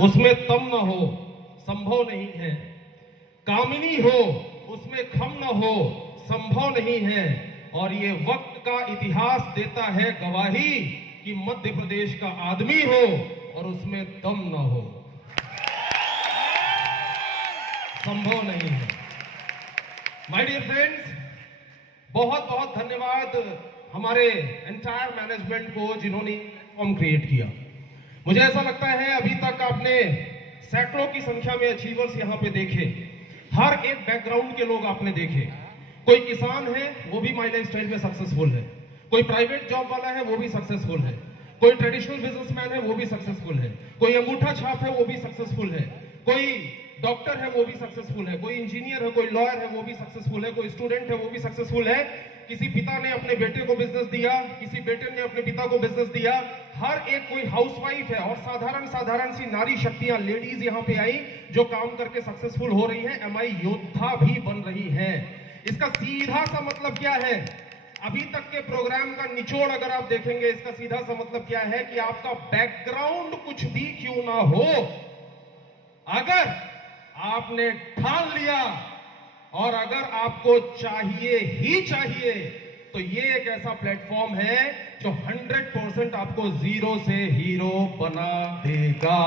उसमें तम न हो संभव नहीं है, कामिनी हो उसमें खम न हो संभव नहीं है, और ये वक्त का इतिहास देता है गवाही कि मध्य प्रदेश का आदमी हो और उसमें दम न हो, संभव नहीं है। माय डियर फ्रेंड्स, बहुत बहुत धन्यवाद हमारे एंटायर मैनेजमेंट को जिन्होंने प्लेटफॉर्म क्रिएट किया। मुझे ऐसा लगता है अभी तक आपने सैकड़ों की संख्या में अचीवर्स यहाँ पे देखे, हर एक बैकग्राउंड के लोग आपने देखे। कोई किसान है वो भी माई लाइफ स्टाइल में सक्सेसफुल है, कोई प्राइवेट जॉब वाला है वो भी सक्सेसफुल है, कोई ट्रेडिशनल बिजनेसमैन है वो भी सक्सेसफुल है, कोई अंगूठा छाप है वो भी सक्सेसफुल है, कोई डॉक्टर है वो भी सक्सेसफुल है, कोई इंजीनियर है, कोई लॉयर है वो भी सक्सेसफुल है, कोई स्टूडेंट है वो भी सक्सेसफुल है। किसी पिता ने अपने बेटे को बिजनेस दिया, किसी बेटे ने अपने पिता को बिजनेस दिया, हर एक कोई हाउसवाइफ है और साधारण साधारण सी नारी शक्तियां, लेडीज यहाँ पे आई जो काम करके सक्सेसफुल हो रही हैं, एमआई योद्धा भी बन रही हैं। इसका सीधा सा मतलब क्या है? अभी तक के प्रोग्राम का निचोड़ अगर आप देखेंगे, इसका सीधा सा मतलब क्या है कि आपका बैकग्राउंड कुछ भी क्यों ना हो, अगर आपने ठान लिया और अगर आपको चाहिए ही चाहिए, तो ये एक ऐसा प्लेटफॉर्म है जो 100% आपको जीरो से हीरो बना देगा।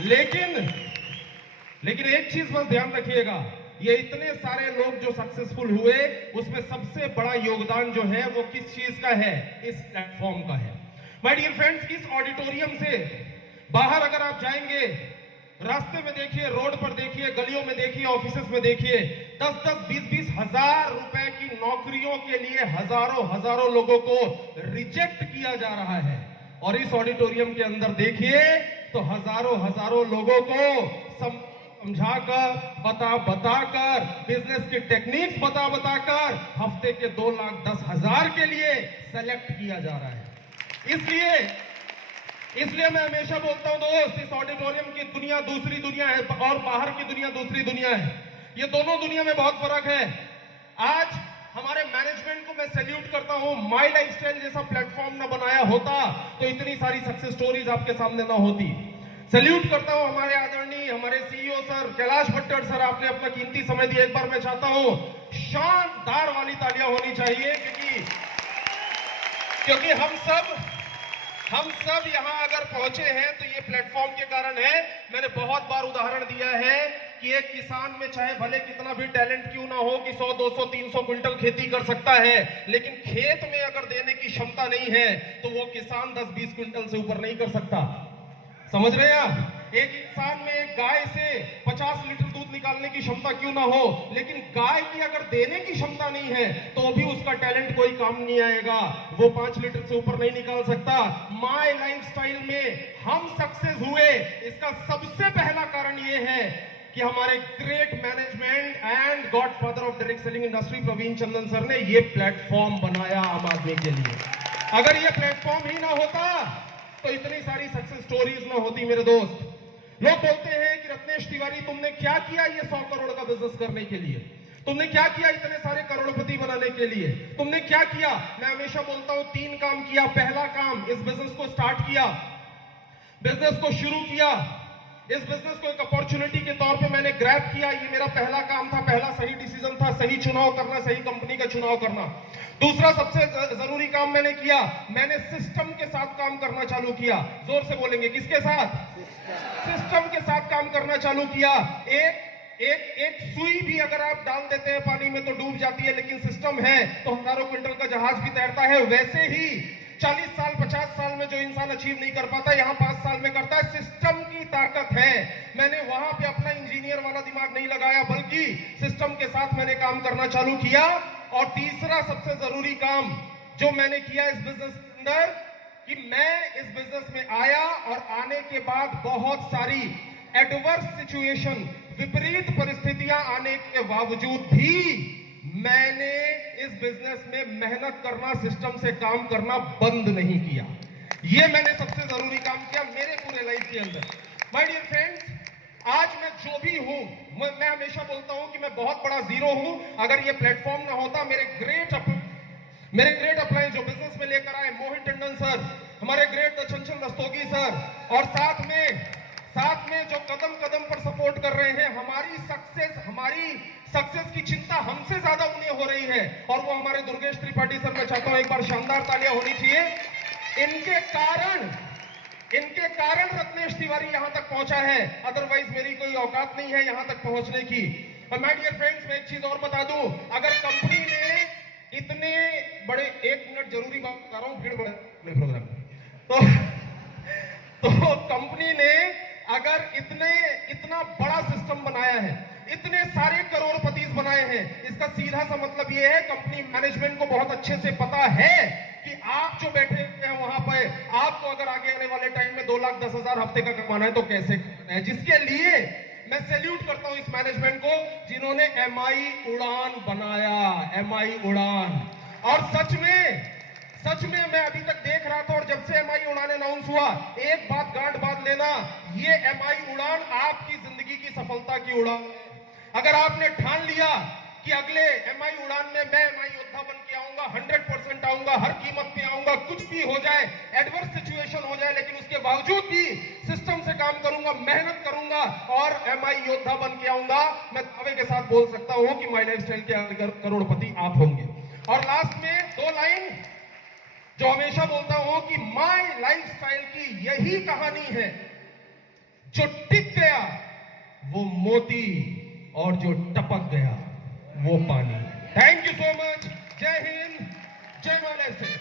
लेकिन एक चीज बस ध्यान रखिएगा, ये इतने सारे लोग जो सक्सेसफुल हुए, उसमें सबसे बड़ा योगदान जो है वो किस चीज का है? इस प्लेटफॉर्म का है। माय डियर फ्रेंड्स, इस ऑडिटोरियम से बाहर अगर आप जाएंगे, रास्ते में देखिए, रोड पर देखिए, गलियों में देखिए, ऑफिसेस में देखिए, 10-10, 20-20 हजार रुपए की नौकरियों के लिए हजारों लोगों को रिजेक्ट किया जा रहा है। और इस ऑडिटोरियम के अंदर देखिए तो हजारों लोगों को समझाकर, बताकर, बिजनेस की टेक्निक्स बताकर हफ्ते के 2,10,000 के लिए सेलेक्ट किया जा रहा है। इसलिए मैं हमेशा बोलता हूं दोस्त, इस ऑडिटोरियम की दुनिया दूसरी दुनिया है और बाहर की दुनिया दूसरी दुनिया है। ये दोनों दुनिया में बहुत फर्क है। आज हमारे मैनेजमेंट को मैं सैल्यूट करता हूं। माई लाइफ स्टाइल जैसा प्लेटफॉर्म ना बनाया होता तो इतनी सारी सक्सेस स्टोरीज आपके सामने ना होती। सैल्यूट करता हूं हमारे आदरणीय, हमारे CEO sir Kailash Bhattar sir, आपने अपना कीमती समय दिया। एक बार मैं चाहता हूं शानदार वाली तालियां होनी चाहिए, क्योंकि हम सब यहां अगर पहुंचे हैं तो ये प्लेटफॉर्म के कारण है। मैंने बहुत बार उदाहरण दिया है कि एक किसान में चाहे भले कितना भी टैलेंट क्यों ना हो कि 100, 200, 300 क्विंटल खेती कर सकता है, लेकिन खेत में अगर देने की क्षमता नहीं है तो वो किसान 10-20 क्विंटल से ऊपर नहीं कर सकता। समझ रहे हैं आप? एक इंसान में एक गाय से 50 लीटर दूध निकालने की क्षमता क्यों ना हो, लेकिन गाय की अगर देने की क्षमता नहीं है तो भी उसका टैलेंट कोई काम नहीं आएगा, वो 5 लीटर से ऊपर नहीं निकाल सकता। माय लाइफस्टाइल में हम सक्सेस हुए, इसका सबसे पहला कारण ये है कि हमारे great management and godfather of direct selling industry Praveen Chandan sir ने ये प्लेटफॉर्म बनाया आम आदमी के लिए। अगर ये प्लेटफॉर्म ही ना होता तो इतनी सारी सक्सेस स्टोरीज ना होती। मेरे दोस्त, लोग बोलते हैं कि रत्नेश तिवारी तुमने क्या किया ये 100 करोड़ का बिजनेस करने के लिए, तुमने क्या किया इतने सारे करोड़पति बनाने के लिए, तुमने क्या किया? मैं हमेशा बोलता हूं 3 काम किया। पहला काम, इस बिजनेस को स्टार्ट किया, बिजनेस को शुरू किया, इस बिजनेस को एक अपॉर्चुनिटी के तौर पे मैंने ग्रैब किया। ये मेरा पहला काम था, पहला सही डिसीजन था, सही चुनाव करना, सही कंपनी का चुनाव करना। दूसरा सबसे जरूरी काम मैंने किया, मैंने सिस्टम के साथ काम करना चालू किया। जोर से बोलेंगे, किसके साथ? सिस्टम के साथ काम करना चालू किया। एक सुई भी अगर आप डाल देते हैं पानी में तो डूब जाती है, लेकिन सिस्टम है तो हजारों क्विंटल का जहाज भी तैरता है। वैसे ही 40 साल 50 साल में जो इंसान अचीव नहीं कर पाता, यहां 5 साल में करता है। सिस्टम की ताकत है। मैंने वहां पे अपना इंजीनियर वाला दिमाग नहीं लगाया, बल्कि सिस्टम के साथ मैंने काम करना चालू किया। और तीसरा सबसे जरूरी काम जो मैंने किया इस बिजनेस के अंदर, कि मैं इस बिजनेस में आया और आने के बाद बहुत सारी एडवर्स सिचुएशन, विपरीत परिस्थितियां आने के बावजूद भी मैंने इस बिजनेस में मेहनत करना, सिस्टम से काम करना बंद नहीं किया। ये मैंने सबसे जरूरी काम किया मेरे पूरे लाइफ के अंदर। माय डियर फ्रेंड्स, आज मैं जो भी हूं, मैं हमेशा बोलता हूं कि मैं बहुत बड़ा जीरो हूं। अगर ये प्लेटफॉर्म ना होता, मेरे ग्रेट अपलाइन जो बिजनेस में लेकर आए मोहित टंडन सर, हमारे ग्रेट चंचल रस्तोगी सर, और साथ में जो कदम कदम पर सपोर्ट कर रहे हैं, हमारी सक्सेस की चिंता हमसे ज्यादा उन्हें हो रही है, और वो हमारे दुर्गेश त्रिपाठी सर। मैं चाहता हूं एक बार शानदार तालियां होनी चाहिए। इनके कारण रत्नेश तिवारी यहां तक पहुंचा है, अदरवाइज मेरी कोई औकात नहीं है यहां तक पहुंचने की। और माय डियर फ्रेंड्स, मैं एक चीज और बता दूं, अगर कंपनी ने इतने बड़े, 1 मिनट जरूरी बात बता रहा हूं, भीड़ बढ़े प्रोग्राम तो कंपनी ने अगर इतना बड़ा सिस्टम बनाया है, इतने सारे करोड़पति बनाए हैं, इसका सीधा सा मतलब यह है कंपनी मैनेजमेंट को बहुत अच्छे से पता है कि आप जो बैठे हैं वहां पर, आपको अगर आगे आने वाले टाइम में 2,10,000 हफ्ते का कमाना है तो कैसे करना है। जिसके लिए मैं सैल्यूट करता हूं इस मैनेजमेंट को, जिन्होंने एमआई उड़ान बनाया, एमआई उड़ान। और सच में मैं अभी तक देख रहा था, और जब से एमआई उड़ान अनाउंस हुआ, एक बात गांठ बांध लेना, ये एमआई उड़ान आपकी जिंदगी की सफलता की उड़ान। अगर आपने ठान लिया कि अगले एमआई उड़ान में मैं एमआई योद्धा बन के आऊंगा, 100% आऊंगा, हर कीमत पे आऊंगा, कुछ भी हो जाए, एडवर्स सिचुएशन हो जाए, लेकिन उसके बावजूद भी सिस्टम से काम करूंगा, मेहनत करूंगा और एमआई योद्धा बन के आऊंगा, मैं दावे के साथ बोल सकता हूं कि माय लाइफस्टाइल के करोड़पति आप होंगे। और लास्ट में 2 लाइन जो हमेशा बोलता हूं कि माय लाइफस्टाइल की यही कहानी है, जो टिक गया वो मोती और जो टपक गया वो पानी। Thank you so much. जय हिंद, जय माय लाइफस्टाइल।